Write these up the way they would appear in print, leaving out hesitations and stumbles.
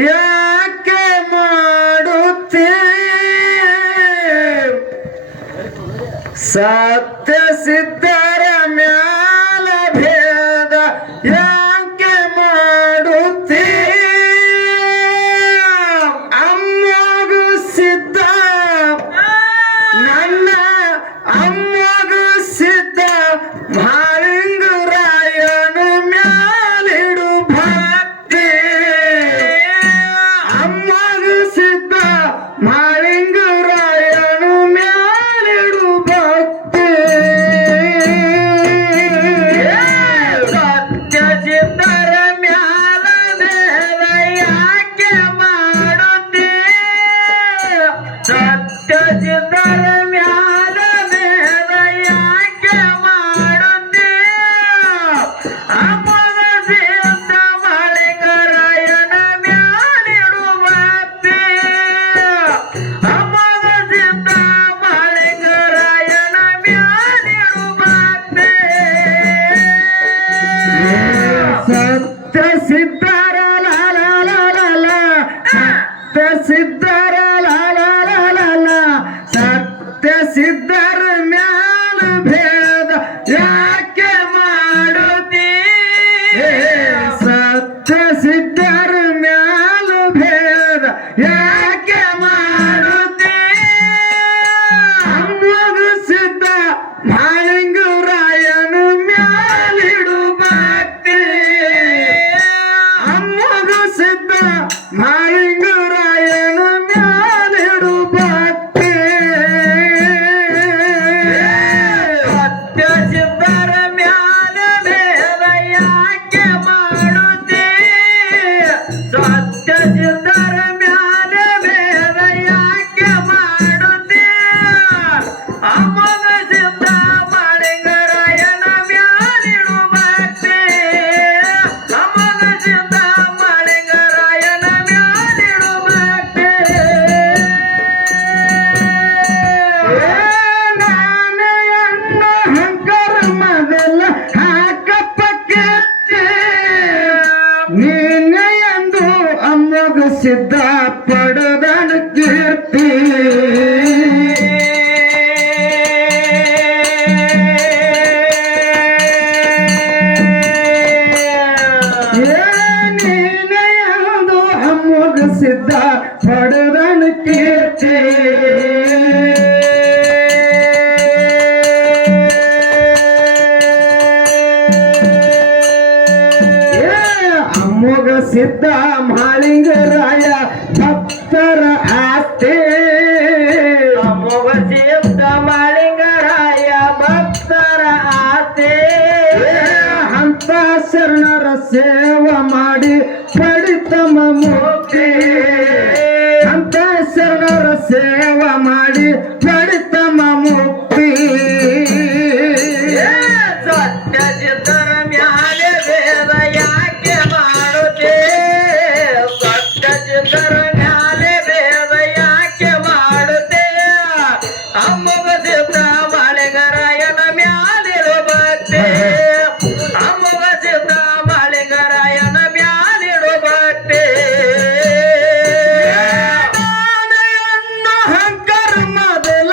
ಯಾಕೆ ಮಾಡುತ್ತೆ ಸತ್ಯ ಸಿದ್ಧರ ಮ್ಯಾಲ ಭೇದ ಯಾಕೆ ಮಾಡುತ್ತೆ ಅಮ್ಮಗೂ ಸಿದ್ಧ ನನ್ನ ಅಮ್ಮಗೂ ಸಿದ್ಧ ಮಾಳಿಂಗರಾಯನ ಮ್ಯಾಲಿಡು ಭಕ್ತಿ ಅಮ್ಮಗೂ ಸಿದ್ಧ ಮಾಳಿಂಗರಾಯನ ಮ್ಯಾಲಿಡು ಭಕ್ತಿ ಸತ್ಯ ಸಿದ್ಧರ ಮ್ಯಾಲ ಭೇದ ಯಾಕೆ ಮಾಡುತ್ತೆ ಸತ್ಯ ಸಿದ್ಧರ ಮ್ಯಾಲ ಭೇದ ಯಾಕೆ ಮಾಡುತ್ತೆ ಅಮ್ಮಗ ಸಿದ್ಧ ಮಾಳಿಂಗರಾಯನ ಮ್ಯಾಲಿಡು ಭಕ್ತಿ ಅಮ್ಮಗ ಸಿದ್ಧ ಮಾಳಿಂಗರಾಯನ ಮ್ಯಾಲಿಡು ಭಕ್ತಿ ಸತ್ಯ ಸಿದ್ಧರ ಲಾಲ ಸತ್ಯ ಸಿದ್ಧರ ಲಾಲ ಸತ್ಯ ಸಿದ್ಧರ ಮ್ಯಾಲ ಭೇದ ಯಾಕೆ ಮಾಡುತ್ತೀ ಸತ್ಯ ಸಿದ್ಧರ ಮ್ಯಾಲ ಭೇದ ಯಾಕೆ ಮಾಡುತ್ತೀ ಅಮ್ಮಗ ಸಿದ್ಧ ಮಾಳಿಂಗರಾಯನ ಮ್ಯಾಲಿಡು ಭಕ್ತಿ ಅಮ್ಮಗ ಸಿದ್ಧ ಮಾಳಿಂಗರಾಯನ ಮ್ಯಾಲಿಡು ಭಕ್ತಿ ಸತ್ಯ ಸಿದ್ಧರ ಮ್ಯಾಲ ಭೇದ ಯಾಕೆ ಮಾಡುತ್ತೀ ಸತ್ಯ ಸಿದ್ಧರ ಮ್ಯಾಲ ಭೇದ ಯಾಕೆ ಮಾಡುತ್ತೀ ಅಮ್ಮಗ ಸಿದ್ಧ ಮಾಳಿಂಗರಾಯನ ಮ್ಯಾಲಿಡು ಭಕ್ತಿ ಅಮ್ಮಗ ಸಿದ್ಧ ಮಾಳಿಂಗರಾಯನ ಮ್ಯಾಲಿಡು ಭಕ್ತಿ ನಾನೆಯನ್ನು ಹಂಕರ ಮೊದಲ ಹಾಕಪ್ಪ ಕೆತ್ತೆ ನೀನೆ ಎಂದು ಅಮ್ಮಗ ಸಿದ್ಧ ಪಡೆದನು ಕೀರ್ತಿ ನೀನೆ ಎಂದು ಅಮ್ಮಗ ಸಿದ್ಧ ಪಡೆದನು ಕೀರ್ತಿ ಅಮ್ಮಗ ಸಿದ್ಧ ಮಾಳಿಂಗರಾಯ ಭಕ್ತರ ಆಸ್ತೆ ಅಮ್ಮಗ ಸಿದ್ಧ ಮಾಳಿಂಗರಾಯ ಭಕ್ತರ ಆಸ್ತೆ ಅಂತ ಶರಣರ ಸೇವೆ ಮಾಡಿ ಪಡಿತಮ ಮುಕ್ತಿ ಅಂತ ಶರಣರ ಸೇವೆ ಮಾಡಿ ಪಡಿತಮ ಮುಕ್ತಿ ಸತ್ಯ ಸಿದ್ಧರ ಮ್ಯಾಲ ಭೇದ ಯಾಕೆ ಮಾಡುತ್ತೆ ಸತ್ಯ ಸಿದ್ಧರ ಮ್ಯಾಲ ಭೇದ ಯಾಕೆ ಮಾಡುತ್ತೆ ಅಮ್ಮಗ ಸಿದ್ಧ ಮಾಳಿಂಗರಾಯನ ಮ್ಯಾಲಿಡು ಭಕ್ತಿ ಅಮ್ಮಗ ಸಿದ್ಧ ಮಾಳಿಂಗರಾಯನ ಮ್ಯಾಲಿಡು ಭಕ್ತಿ ನಾನೆಯನ್ನು ಹಂಕರ ಮೊದಲ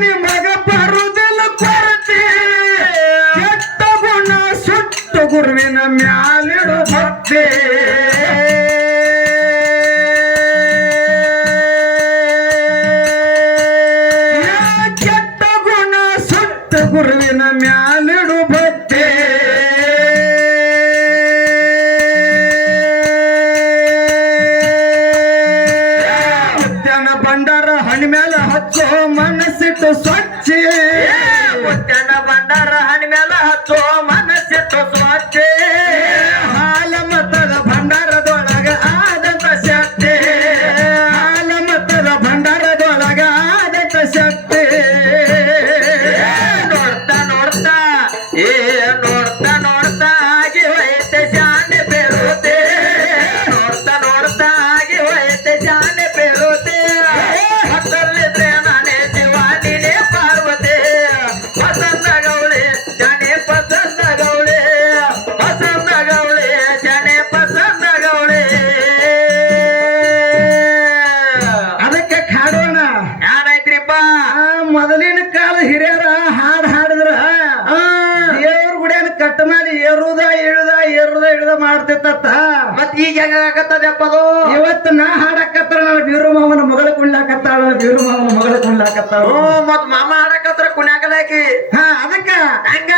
ನಿಮಗ ಬರುದಿಲ್ಲ ಕೊರತೆ ಕೆಟ್ಟ ಗುಣ ಸುಟ್ಟು ಗುರುವಿನ ಮ್ಯಾಲಿಡು ಭಕ್ತಿ ಕೆಟ್ಟ ಗುಣ ಸುಟ್ಟು ಗುರುವಿನ ಮ್ಯಾಲಿಡು ಭಕ್ತಿ ಭಂಡಾರ ಹಣ್ಣಿ ಮ್ಯಾಲ ಹಚ್ಚೋ ಮನಸ್ಸಿಟ್ಟು ಸ್ವಚ್ಛ ಮುತ್ಯನ ಭಂಡಾರ ಹಣ್ಣಿ ಮ್ಯಾಲ ಹಚ್ಚೋ ಮನಸ್ಸಿಟ್ಟು ಸ್ವಚ್ಛ ಹಾಲ ಮತದ ಭಂಡಾರದೊಳಗ ಆದಂತ ಶಕ್ತಿ ಹಾಲ ಮತದ ಭಂಡಾರದೊಳಗ ಆದಂತ ಶಕ್ತಿ ನೋಡ್ತಾ ನೋಡ್ತಾ ನೋಡ್ತಾ ನೋಡ್ತಾ ಆಗಿ ಹೋಯ್ತೆ ಶಾನೆ ಬೆರುತ್ತೆ ನೋಡ್ತಾ ನೋಡ್ತಾ ಆಗಿ ಹೋಯ್ತೆ ಶಾನೆ ಬೆರುತ್ತೆ ಹತ್ತಲ್ಲಿದ್ರೆ ನಾನೇ ಶಿವಾನಿನೇ ಪಾರ್ವತಿ ಪಸಂದ ಗೌಳೆ ಜಾನೆ ಪಸಂದ ಗೌಳೆ ಪಸಂದ ಗೌಳೆ ಜಾನೆ ಪಸಂದ ಗೌಳೆ ಅದಕ್ಕೆ ಕಾಡೋಣ ಯಾರಾಯ್ತ್ರಿಪ್ಪ ಮೊದಲಿನ ಕಾಲ ಹಿರಿಯರ ಹಾಡ್ ಹಾಡಿದ್ರ ದೇವ್ರ ಗುಡಿಯನ್ನ ಕಟ್ಟ ಮೇಲೆ ಏರುದ ಇಳುದ ಮಾಡ್ತಿತ್ತ ಮತ್ ಈಗ ಹೆಂಗಾಗತ್ತದಪ್ಪ ಅದು ಇವತ್ತು ನಾ ಹಾಡಕತ್ತಾಳ ನಾನು ಬೀರು ಮಾವನ ಮಗಳ ಕುಣ್ಲಾಕತ್ತಾಳ ಬೀರು ಮಾವನ ಮಗಳ ಕುಣ್ಲಾಕತ್ತಾಳ ಮತ್ ಮಾಮ ಆಡಕತ್ರ ಕುಣ್ಯಾಕಲಾಕಿ ಅದಕ್ಕ ಹಂಗ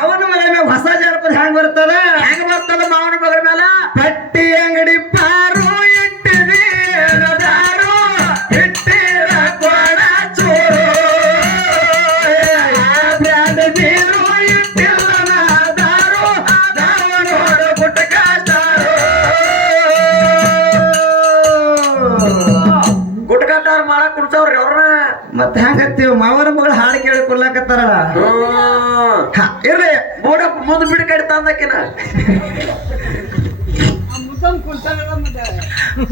ಅವನ ಮಗಳ ಮ್ಯಾಗ ಹೊಸ ಜಾನಪದ ಹೆಂಗ್ ಬರ್ತದ ಹೆಂಗ ಬರ್ತದ ಮಾವನ ಮಗಳ ಮೇಲ ಪಟ್ಟಿ ಅಂಗಡಿ ಪಾರು ಇಟ್ಟಿದೆ ದಾರು ಇಟ್ಟಿರ ಕೊಡ ಚೂರು ಬ್ರ್ಯಾಂಡ್ ಬೀರು ಇಟ್ಟಿಲ್ಲ ನಾ ದಾರು ನೋಡು ಗುಟ್ಟಕ ಗುಟ್ಕಟ್ಟಾರ ಮಾಡಕ್ ಕುಡ್ಸವ್ರಿ ಅವ್ರನ್ನ ಮತ್ತೆ ಹೆಂಗತ್ತೀವಿ ಮಾವನ ಮಗಳು ಹಾಡು ಕೇಳಿ ಕೊಡ್ಲಾಕತ್ತಾರಲ್ಲ ಇರ್ರಿ ಬೋಡ ಮುಂದ್ ಬಿಡ್ ಕಡೆ ತಂದಕ್ಕಿನ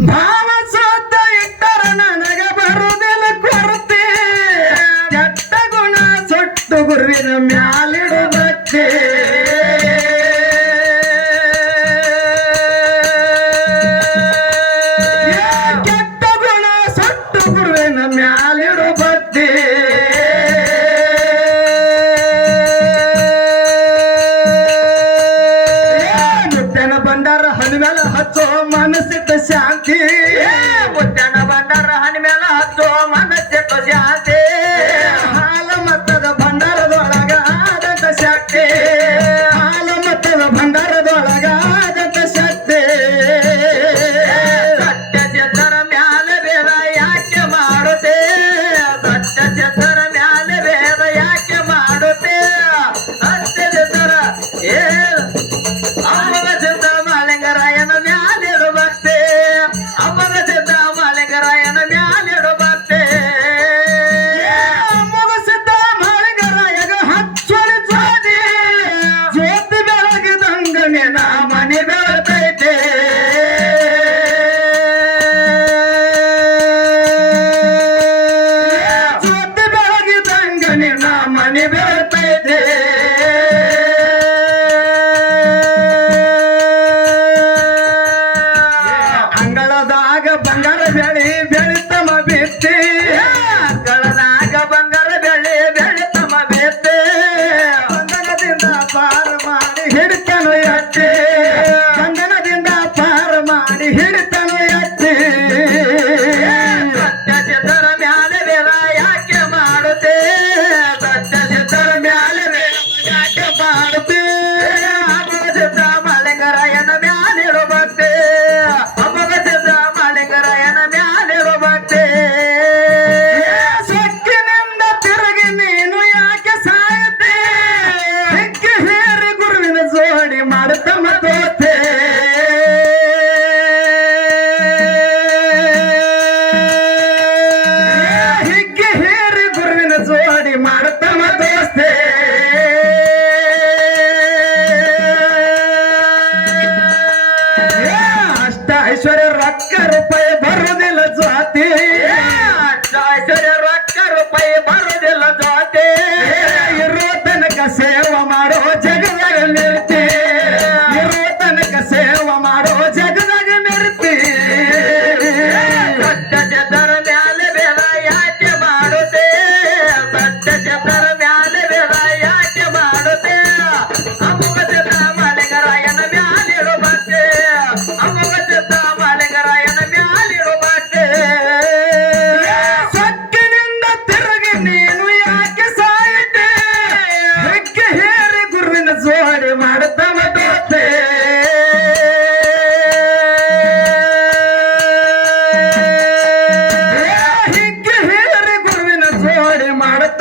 ಭಾವ ಸೋತ ಇಟ್ಟರ ನನಗ ಬರುದಿಲ್ಲ ಕೊರತೆ ಕೆಟ್ಟ ಗುಣ ಸುಟ್ಟು ಗುರುವಿನ ಮ್ಯಾಲಿಡು ಬತ್ತೆ ಕೆಟ್ಟ ಗುಣ ಸುಟ್ಟು ಗುರುವಿನ ಮ್ಯಾಲಿಡು ಬತ್ತೆ ಮುತ್ತನ ಭಂಡಾರ ಹಣ್ಣು ಮ್ಯಾಲ ಹಚ್ಚೋ ಮನಸ್ಸಿಟ್ಟ ಶಾಂತಿ ಮುತ್ಯನ ಭಂಡಾರ ಹಣ್ಣಿ ಮೇಲ ಹಚ್ಚೋ ಮನಸ್ಸಿಟ್ಟು ಶಾಂತಿ ಹಾಲ ಮತದ ಭಂಡಾರದೊಳಗ ಆದಂತ ಶಕ್ತಿ ಹಾಲ ಮತದ ಭಂಡಾರದೊಳಗ ಆದಂತ ಶಕ್ತಿ ಸತ್ಯ ಸಿದ್ಧರ ಮ್ಯಾಲೆ ಬೇಡ ಯಾಕೆ ಮಾಡುತ್ತೆ ಸತ್ಯ ಸಿದ್ಧರ ಮ್ಯಾಲೆ ಬೇಡ ಯಾಕೆ ಮಾಡುತ್ತೆ ಸತ್ಯ ಸಿದ್ಧರ ಅಮ್ಮನ ಸಿದ್ಧ ಮಾಲಿಂಗರಾಯನ ಮ್ಯಾಲಿಡು ಭಕ್ತಿ ಅಮ್ಮನ ಸಿದ್ಧ ಮಾಲಿಂಗರಾಯನ ಮ್ಯಾಲಿಡು ಭಕ್ತಿ ಮುಗಿಸಿದ್ದ ಮಾಳಿಗರಾಯಗ ಹಚ್ಚೊಳಿ ಜ್ಯೋತಿ ಜ್ಯೋತಿ ಬೆಳಗಿದಂಗ ನಿನ್ನ ಮನೆ ಬೆಳತೈತೆ ಜ್ಯೋತಿ ಬೆಳಗಿದಂಗ ನಿನ್ನ ಮನೆ ಬೆಳತೈತೆ ಅಂಗಳದಾಗ ಬಂಗಾರ ಬೆಳಿತಮ ಬಿತ್ತಿ ಗಳನಾಗ ಬಂಗಾರ ಬೆಳೆ ಬೆಳೆ ತಮ್ಮ ಬೇತೆ ಬಂಧನದಿಂದ ಪಾರ ಮಾಡಿ ಹಿಡಿತನು ಎತ್ತಿ ಬಂಧನದಿಂದ ಪಾರ ಮಾಡಿ ಹಿಡಿತನು ಎತ್ತಿ ಸತ್ಯ ಸಿದ್ಧರ ಮ್ಯಾಲೆ ಬೇಡ ಯಾಕೆ ಮಾಡುತ್ತೆ ಸತ್ಯ ಸಿದ್ಧರ ಮ್ಯಾಲೆ ಬೇಡ ಯಾಕೆ ಮಾಡುತ್ತೆ ಅಮರ ಸಿದ್ಧ ಮಾಲಿಂಗರಾಯನ ಮ್ಯಾಲಿರೋ ಭಕ್ತಿ ಅಮರ ಸಿದ್ಧ ಮಾಲಿಂಗರಾಯನ ಮ್ಯಾಲಿರೋ ಭಕ್ತಿ ಸೊಕ್ಕಿನಿಂದ ತಿರುಗಿ ನೀನು ಯಾಕೆ ಸಾಯುತ್ತೆ ಹಿಕ್ಕಿ ಹೇರಿ ಗುರುವಿನ ಜೋಡಿ ಮಾಡುತ್ತಮ್ಮ ತೋತೆ ಹಿಕ್ಕಿ ಹೇರಿ ಗುರುವಿನ ಜೋಡಿ ಮಾಡುತ್ತಮ್ಮ ದೋಸ್ತೆ ಅಷ್ಟ ಐಶ್ವರ್ಯ ರೊಕ್ಕ ರೂಪಾಯಿ ಬರುವುದಿಲ್ಲ ಜ್ಯೋತಿ ಐಶ್ವರ್ಯ ರೊಕ್ಕ ರೂಪಾಯಿ ಬರುವುದಿಲ್ಲ ಜೊತೆ ಇರೋ ತನಕ ಸೇವೆ ಮಾಡೋ ಜಗದಾಗ ನಿರ್ತಿ ಇರೋ ತನಕ ಸೇವೆ ಮಾಡೋ ಜಗದಾಗ ನಿರ್ತಿ ಸತ್ಯ ಸಿದ್ಧರ ಮ್ಯಾಲೆ ಬೇಡ ಯಾಕೆ ಮಾಡುತ್ತೆ ಮಾಡಿ ಮಾಡಕ